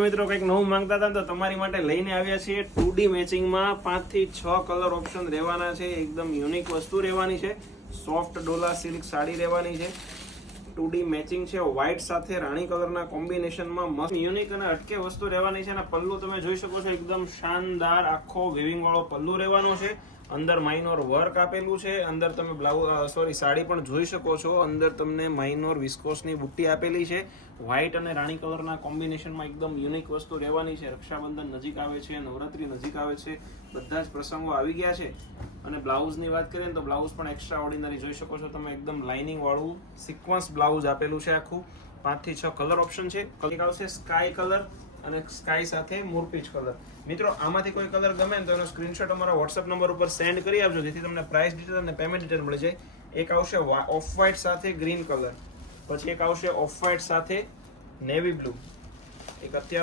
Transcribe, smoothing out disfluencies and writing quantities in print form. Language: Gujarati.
મિત્રો કંઈક નવું માંગતા હતા તો તમારી માટે લઈને આવ્યા છીએ 2D મેચિંગમાં 5 થી 6 કલર ઓપ્શન રહેવાના છે. એકદમ યુનિક વસ્તુ રહેવાની છે. સોફ્ટ ડોલા સિલ્ક સાડી રહેવાની છે. 2D મેચિંગ છે. વ્હાઇટ સાથે રાણી કલરના કોમ્બિનેશનમાં મસ્ત યુનિક અને અટકે વસ્તુ રહેવાની છે. અને પલ્લુ તમે જોઈ શકો છો, એકદમ શાનદાર આખો વિવિંગ વાળો પલ્લુ રહેવાનો છે. અંદર માઇનોર વર્ક આપેલું છે. અંદર તમે સાડી પણ જોઈ શકો છો. અંદર તમને માઇનોર વિસ્કોસની બુટ્ટી આપેલી છે. વ્હાઇટ અને રાણી કલરના કોમ્બિનેશનમાં એકદમ યુનિક વસ્તુ રહેવાની છે. રક્ષાબંધન નજીક આવે છે, નવરાત્રી નજીક આવે છે, બધા જ પ્રસંગો આવી ગયા છે. અને બ્લાઉઝની વાત કરીએ ને તો બ્લાઉઝ પણ એક્સ્ટ્રા ઓર્ડિનરી જોઈ શકો છો તમે. એકદમ લાઇનિંગ વાળું સિક્વન્સ બ્લાઉઝ આપેલું છે. આખું 5 થી 6 કલર ઓપ્શન છે. કલર આવશે સ્કાય કલર અને સ્કાય સાથે મોરપીચ કલર. મિત્રો આમાંથી કોઈ કલર ગમે ને તો એનો સ્ક્રીનશોટ અમારા વોટ્સએપ નંબર ઉપર સેન્ડ કરી આપજો, જેથી તમને પ્રાઇસ ડિટેલ અને પેમેન્ટ ડિટેલ મળી જાય. એક આવશે ઓફ વ્હાઇટ સાથે ગ્રીન કલર, પછી એક આવશે ઓફ વ્હાઇટ સાથે નેવી બ્લુ, એક અત્યારનું